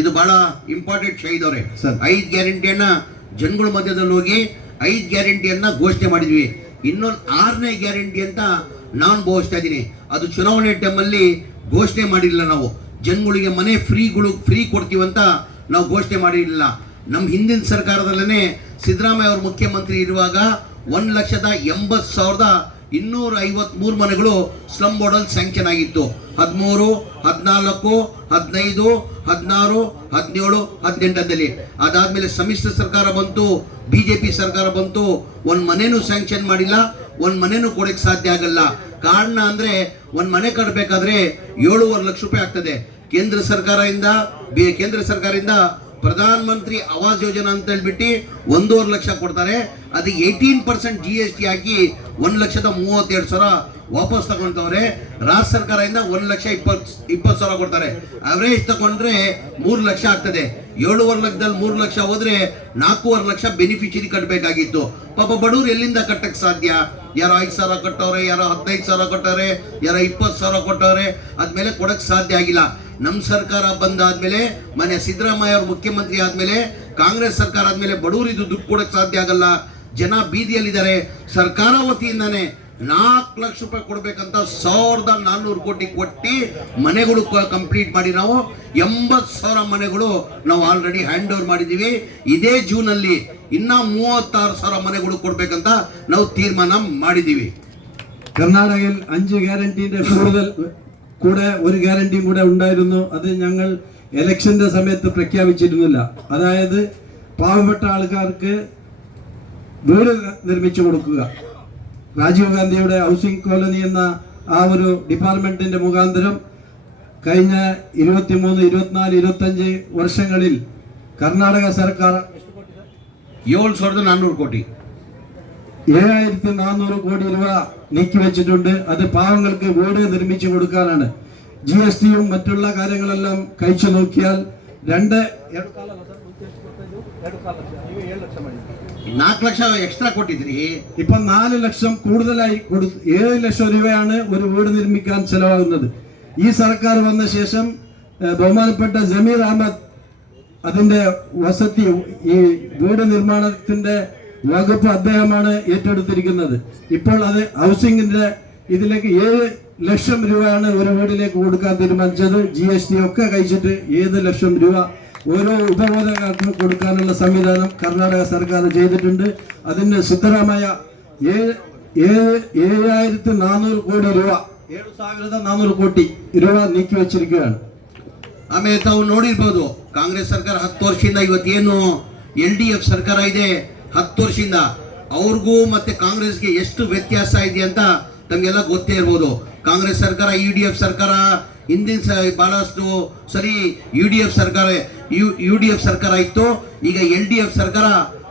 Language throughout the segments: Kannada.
ಇದು ಬಹಳ ಇಂಪಾರ್ಟೆಂಟ್ ಶಹೀದ್ ಅವರೇ. 5 ಗ್ಯಾರಂಟಿಯನ್ನ ಜನಗಳ ಮಧ್ಯದಲ್ಲಿ ಹೋಗಿ 5 ಗ್ಯಾರಂಟಿಯನ್ನ ಘೋಷಣೆ ಮಾಡಿದ್ವಿ. ಇನ್ನೊಂದು 6ನೇ ಗ್ಯಾರಂಟಿ ಅಂತ ನಾನು ಭಾವಿಸ್ತಾ ಇದ್ದೀನಿ. ಅದು ಚುನಾವಣೆ ಟೈಮಲ್ಲಿ ಘೋಷಣೆ ಮಾಡಿರಲಿಲ್ಲ. ನಾವು ಜನಗಳಿಗೆ ಮನೆ ಫ್ರೀ ಕೊಡ್ತೀವಂತ ನಾವು ಘೋಷಣೆ ಮಾಡಿರಲಿಲ್ಲ. ನಮ್ಮ ಹಿಂದಿನ ಸರ್ಕಾರದಲ್ಲೇ ಸಿದ್ದರಾಮಯ್ಯ ಅವರು ಮುಖ್ಯಮಂತ್ರಿ ಇರುವಾಗ 1,80,253 ಮನೆಗಳು ಸ್ಲಮ್ ಬೋರ್ಡಲ್ಲಿ ಸ್ಯಾಂಕ್ಷನ್ ಆಗಿತ್ತು. 13, 14, 15, 16, 17, 18ರಲ್ಲಿ. ಅದಾದ್ಮೇಲೆ ಸಮ್ಮಿಶ್ರ ಸರ್ಕಾರ ಬಂತು, BJP ಸರ್ಕಾರ ಬಂತು. ಒಂದು ಮನೆನೂ ಸ್ಯಾಂಕ್ಷನ್ ಮಾಡಿಲ್ಲ, ಒಂದು ಮನೆನೂ ಕೊಡಕ್ಕೆ ಸಾಧ್ಯ ಆಗಲ್ಲ. ಕಾರಣ ಅಂದ್ರೆ ಒಂದು ಮನೆ ಕಟ್ಟಬೇಕಾದ್ರೆ 7.5 ಲಕ್ಷ ರೂಪಾಯಿ ಆಗ್ತದೆ. ಕೇಂದ್ರ ಸರ್ಕಾರದಿಂದ ಪ್ರಧಾನ ಮಂತ್ರಿ ಆವಾಸ್ ಯೋಜನಾ ಅಂತ ಹೇಳ್ಬಿಟ್ಟು 1.5 ಲಕ್ಷ ಕೊಡ್ತಾರೆ. ಅದಕ್ಕೆ 18% GST ಹಾಕಿ 1,32,000 ವಾಪಸ್ ತಗೊಳ್ತವ್ರೆ. ರಾಜ್ಯ ಸರ್ಕಾರದಿಂದ 1,20,000 ಕೊಡ್ತಾರೆ. ಅವರೇಜ್ ತಗೊಂಡ್ರೆ 3 ಲಕ್ಷ ಆಗ್ತದೆ. 7.5 ಲಕ್ಷದಲ್ಲಿ 3 ಲಕ್ಷ ಹೋದ್ರೆ 4.5 ಲಕ್ಷ ಬೆನಿಫಿಷರಿ ಕಟ್ಟಬೇಕಾಗಿತ್ತು. ಪಾಪ ಬಡವರು ಎಲ್ಲಿಂದ ಕಟ್ಟಕ್ಕೆ ಸಾಧ್ಯ? ಯಾರೋ 5,000 ಕಟ್ಟವ್ರೆ, ಯಾರೋ 15,000 ಕೊಟ್ಟವ್ರೆ, ಯಾರೋ 20,000 ಕೊಟ್ಟವ್ರೆ. ಅದ್ಮೇಲೆ ಕೊಡಕ್ಕೆ ಸಾಧ್ಯ ಆಗಿಲ್ಲ. ನಮ್ಮ ಸರ್ಕಾರ ಬಂದಾದ್ಮೇಲೆ, ಮನೆ ಸಿದ್ದರಾಮಯ್ಯ ಅವರು ಮುಖ್ಯಮಂತ್ರಿ ಆದ್ಮೇಲೆ, ಕಾಂಗ್ರೆಸ್ ಸರ್ಕಾರ ಆದ್ಮೇಲೆ ಬಡವರಿದು ದುಡ್ಡು ಕೊಡಕ್ಕೆ ಸಾಧ್ಯ ಆಗಲ್ಲ. ಜನ ಬೀದಿಯಲ್ಲಿದ್ದಾರೆ. ಸರ್ಕಾರ ವತಿಯಿಂದಾನೆ 4 ಲಕ್ಷ ರೂಪಾಯಿ ಕೊಡ್ಬೇಕಂತ 1,400 ಕೋಟಿ ಕೊಟ್ಟು ಮನೆಗಳು ಕಂಪ್ಲೀಟ್ ಮಾಡಿ ನಾವು 80,000 ಮನೆಗಳು ನಾವು ಆಲ್ರೆಡಿ ಹ್ಯಾಂಡ್ ಓವರ್ ಮಾಡಿದ್ದೀವಿ. ಇದೇ ಜೂನಲ್ಲಿ ಇನ್ನ 36,000 മനെകൾ കൊടുಬೇಕಂತ ನಾವು തീരുമാനം ಮಾಡಿದ್ದೀವಿ. കർണാടകയിൽ 5 ഗ്യാരണ്ടിയുടെ കൂടുതൽ കൂടെ ഒരു ഗ്യാരണ്ടിയും കൂടെ ഉണ്ടായിരുന്നു. അത് ഞങ്ങൾ ഇലക്ഷന്റെ സമയത്ത് പ്രഖ്യാപിച്ചിരുന്നില്ല. അതായത് പാവപ്പെട്ട ആൾക്കാർക്ക് വീട് നിർമ്മിച്ചു കൊടുക്കുക. രാജീവ് ഗാന്ധിയുടെ ഹൗസിംഗ് കോളനി എന്ന ആ ഒരു ഡിപ്പാർട്ട്മെന്റിന്റെ മുഖാന്തരം കഴിഞ്ഞ 23, 24, 25 വർഷങ്ങളിൽ കർണാടക സർക്കാർ 7,400 കോടി 7,400 കോടി രൂപ നീക്കിവെച്ചിട്ടുണ്ട്. അത് പാവങ്ങൾക്ക് വീട് നിർമ്മിച്ചു കൊടുക്കാനാണ്. GSTയും മറ്റുള്ള കാര്യങ്ങളെല്ലാം കഴിച്ചു നോക്കിയാൽ 4 ലക്ഷം എക്സ്ട്രാ കൊട്ടിದ್ರಿ. ഇപ്പൊ 4 ലക്ഷം കൂടുതലായി 7 ലക്ഷം രൂപയാണ് ഒരു വീട് നിർമ്മിക്കാൻ ചെലവാകുന്നത്. ഈ സർക്കാർ വന്ന ശേഷം ബഹുമാനപ്പെട്ട ജമീർ അഹമ്മദ് അതിന്റെ വസതി ഈ വീട് നിർമ്മാണത്തിന്റെ വകുപ്പ് അദ്ദേഹമാണ് ഏറ്റെടുത്തിരിക്കുന്നത്. ഇപ്പോൾ അത് ഹൗസിംഗിന്റെ ഇതിലേക്ക് 7 ലക്ഷം രൂപയാണ് ഒരു വീടിലേക്ക് കൊടുക്കാൻ തീരുമാനിച്ചത്. GST ഒക്കെ കഴിച്ചിട്ട് 7 ലക്ഷം രൂപ ഓരോ ഉപഭോക്താക്കൾക്കും കൊടുക്കാനുള്ള സംവിധാനം കർണാടക സർക്കാർ ചെയ്തിട്ടുണ്ട്. അതിന് സിദ്ധരാമയ്യ 7,400 കോടി രൂപ 7,400 ಕೋಟಿ രൂപ ನೀಕಿ വെച്ചിരിക്കുകയാണ്. ಆಮೇಲೆ ತಾವು ನೋಡಿರ್ಬೋದು, ಕಾಂಗ್ರೆಸ್ ಸರ್ಕಾರ 10 ವರ್ಷದಿಂದ ಇವತ್ತೇನು LDF ಸರ್ಕಾರ ಇದೆ, 10 ವರ್ಷದಿಂದ ಅವ್ರಿಗೂ ಮತ್ತೆ ಕಾಂಗ್ರೆಸ್ಗೆ ಎಷ್ಟು ವ್ಯತ್ಯಾಸ ಇದೆ ಅಂತ ತಮಗೆಲ್ಲ ಗೊತ್ತೇ ಇರ್ಬೋದು. ಕಾಂಗ್ರೆಸ್ ಸರ್ಕಾರ UDF ಸರ್ಕಾರ ಹಿಂದಿನ ಬಹಳಷ್ಟು ಸರಿ UDF ಸರ್ಕಾರ ಇತ್ತು. ಈಗ LDF ಸರ್ಕಾರ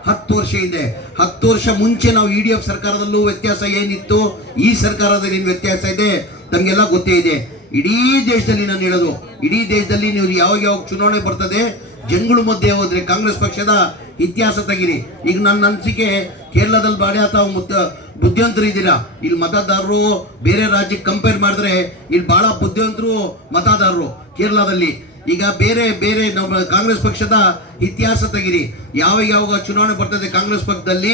10 ವರ್ಷ ಇದೆ. 10 ವರ್ಷ ಮುಂಚೆ ನಾವು UDF ಸರ್ಕಾರದಲ್ಲೂ ವ್ಯತ್ಯಾಸ ಏನಿತ್ತು, ಈ ಸರ್ಕಾರದಲ್ಲಿ ಏನು ವ್ಯತ್ಯಾಸ ಇದೆ ತಮಗೆಲ್ಲ ಗೊತ್ತೇ ಇದೆ. ಇಡೀ ದೇಶದಲ್ಲಿ ನಾನು ಹೇಳೋದು, ಇಡೀ ದೇಶದಲ್ಲಿ ನೀವು ಯಾವಾಗ ಚುನಾವಣೆ ಬರ್ತದೆ, ಜನಗಳು ಮಧ್ಯೆ ಹೋದ್ರೆ ಕಾಂಗ್ರೆಸ್ ಪಕ್ಷದ ಇತಿಹಾಸ ತೆಗಿರಿ. ಈಗ ನನ್ನ ಅನಿಸಿಕೆ ಕೇರಳದಲ್ಲಿ ಬಾಡಿ ಅಥವಾ ಬುದ್ಧಿವಂತರು ಇದ್ದೀರಾ. ಇಲ್ಲಿ ಮತದಾರರು ಬೇರೆ ರಾಜ್ಯಕ್ಕೆ ಕಂಪೇರ್ ಮಾಡಿದ್ರೆ ಇಲ್ಲಿ ಬಹಳ ಬುದ್ಧಿವಂತರು ಮತದಾರರು ಕೇರಳದಲ್ಲಿ. ಈಗ ಬೇರೆ ನಮ್ಮ ಕಾಂಗ್ರೆಸ್ ಪಕ್ಷದ ಇತಿಹಾಸ ತೆಗಿರಿ. ಯಾವಾಗ ಚುನಾವಣೆ ಬರ್ತದೆ ಕಾಂಗ್ರೆಸ್ ಪಕ್ಷದಲ್ಲಿ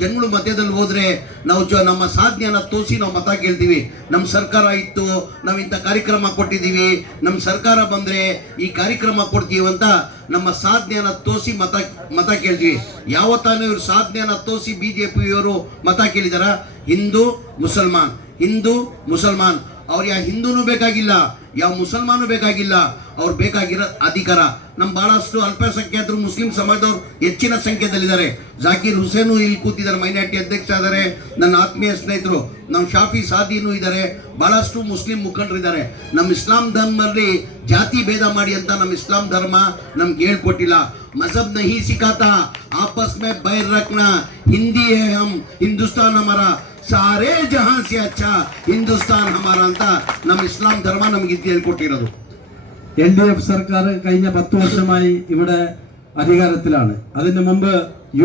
ಜನಗಳು ಮಧ್ಯದಲ್ಲಿ ಹೋದ್ರೆ ನಾವು ನಮ್ಮ ಸಾಧನೆಯನ್ನ ತೋರಿಸಿ ನಾವು ಮತ ಕೇಳ್ತೀವಿ. ನಮ್ಮ ಸರ್ಕಾರ ಇತ್ತು, ನಾವು ಇಂಥ ಕಾರ್ಯಕ್ರಮ ಕೊಟ್ಟಿದ್ದೀವಿ, ನಮ್ಮ ಸರ್ಕಾರ ಬಂದ್ರೆ ಈ ಕಾರ್ಯಕ್ರಮ ಕೊಡ್ತೀವಿ ಅಂತ ನಮ್ಮ ಸಾಧನೆಯನ್ನ ತೋರಿಸಿ ಮತ ಕೇಳ್ತೀವಿ. ಯಾವತ್ತಾನು ಇವರು ಸಾಧನೆಯನ್ನ ತೋರಿಸಿ BJPಯವರು ಮತ ಕೇಳಿದಾರ? ಹಿಂದೂ ಮುಸಲ್ಮಾನ್ ಅವ್ರು ಯಾವ ಹಿಂದೂನು ಬೇಕಾಗಿಲ್ಲ, ಯಾವ ಮುಸಲ್ಮಾನು ಬೇಕಾಗಿಲ್ಲ. ಅವ್ರು ಬೇಕಾಗಿರೋ ಅಧಿಕಾರ. ನಮ್ಮ ಬಹಳಷ್ಟು ಅಲ್ಪಸಂಖ್ಯಾತರು ಮುಸ್ಲಿಂ ಸಮಾಜದವ್ರು ಹೆಚ್ಚಿನ ಸಂಖ್ಯೆಯಲ್ಲಿದ್ದಾರೆ. ಜಾಕೀರ್ ಹುಸೇನು ಇಲ್ಲಿ ಕೂತಿದ್ದಾರೆ, ಮೈನಾರಿಟಿ ಅಧ್ಯಕ್ಷ ಇದ್ದಾರೆ, ನನ್ನ ಆತ್ಮೀಯ ಸ್ನೇಹಿತರು. ನಮ್ಮ ಶಾಫಿ ಸಾದಿನೂ ಇದ್ದಾರೆ, ಬಹಳಷ್ಟು ಮುಸ್ಲಿಂ ಮುಖಂಡರಿದ್ದಾರೆ. ನಮ್ಮ ಇಸ್ಲಾಂ ಧರ್ಮದಲ್ಲಿ ಜಾತಿ ಭೇದ ಮಾಡಿ ಅಂತ ನಮ್ಮ ಇಸ್ಲಾಂ ಧರ್ಮ ನಮ್ಗೆ ಹೇಳ್ಕೊಟ್ಟಿಲ್ಲ. ಮಜಹಬ್ ನಹಿ ಸಿಖಾತಾ ಆಪಸ್ ಮೇ ಬೈರ್ ರಖ್ನಾ, ಹಿಂದಿ ಹೈ ಹಮ್ ಹಿಂದೂಸ್ತಾನ್ ಹಮಾರ, ಸಾರೇ ಜಹಾನ್ ಸೆ ಅಚ್ಚಾ ಹಿಂದೂಸ್ತಾನ್ ಹಮಾರ ಅಂತ ನಮ್ಮ ಇಸ್ಲಾಂ ಧರ್ಮ ನಮ್ಗೆ ಹೇಳ್ಕೊಟ್ಟಿರೋದು. LDF സർക്കാർ കഴിഞ്ഞ 10 വർഷമായി ഇവിടെ അധികാരത്തിലാണ്. അതിനു മുമ്പ്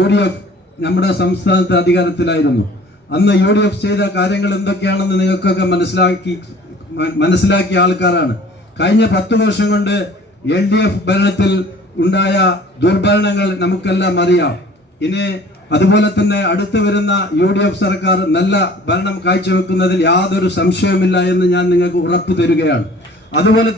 UDF നമ്മുടെ സംസ്ഥാനത്ത് അധികാരത്തിലായിരുന്നു. അന്ന് UDF ചെയ്ത കാര്യങ്ങൾ എന്തൊക്കെയാണെന്ന് നിങ്ങൾക്കൊക്കെ മനസ്സിലാക്കിയ ആൾക്കാരാണ്. കഴിഞ്ഞ 10 വർഷം കൊണ്ട് LDF ഭരണത്തിൽ ഉണ്ടായ ദുർഭരണങ്ങൾ നമുക്കെല്ലാം അറിയാം. ഇനി അതുപോലെ തന്നെ അടുത്ത് വരുന്ന UDF സർക്കാർ നല്ല ഭരണം കാഴ്ചവെക്കുന്നതിൽ യാതൊരു സംശയവുമില്ല എന്ന് ഞാൻ നിങ്ങൾക്ക് ഉറപ്പു തരുകയാണ്. അതുപോലെ